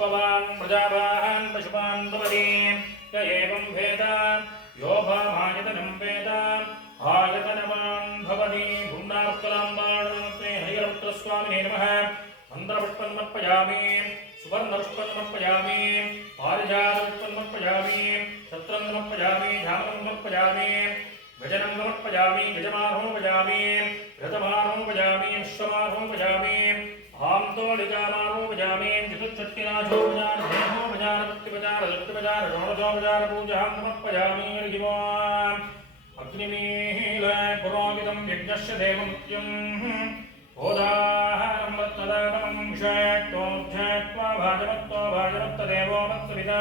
पुष्पवान् प्रजावान् पशुपान् भवति य एवं वेद यो भामायतनं वेद आयतनवान् भवति भूम्नाक्कलाम्बाणमन्त्रे हरिहरपुत्रस्वामिने नमः मन्त्रपुष्पन्मर्पयामि सुवर्णपुष्पन्मर्पयामि पारिजातपुष्पन्मर्पयामि छत्रं समर्पयामि झामनं समर्पयामि गजनं समर्पयामि गजमानो भजामि रथमानो भजामि अश्वमानो भजामि आम्तोलिकामानो भजामि चतुष्षष्टिनाशो भजान देहो भजान भक्तिभजान लक्ष्मीभजान षोडशो भजान पूजां समर्पयामि हरिवान् अग्निमील पुरोहितं यज्ञस्य देवमुख्यं ओदाहनं वत्तदानं षट्तोऽध्यात्वा भाजवत्तदेवो मत्सविता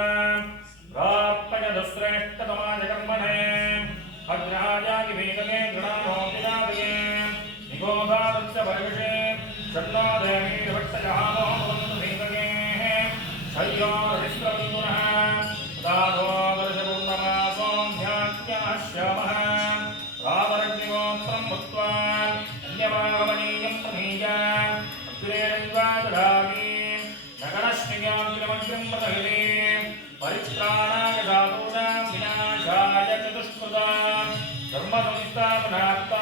प्राप्तयदुश्रेष्ठतमाय कर्मणे अग्रहाजागिवेदने गृणामोऽपिदादये निगोधादस्य परिविषे षण्णो देवीर्भट्टजहामोहमन्त्रीतये शय्योरिष्टबन्धुनः दादोदर्शपूर्णमासोऽध्यात्याश्यामः रामरग्निगोत्रं भुक्त्वा अन्यमागमनीयं प्रमीय अग्रेरन्वादधामि नगरश्रियाग्निमग्निं प्रदहिते परित्राणाय साधूनां विनाशाय चतुष्कृता धर्मसंस्थापनार्थाय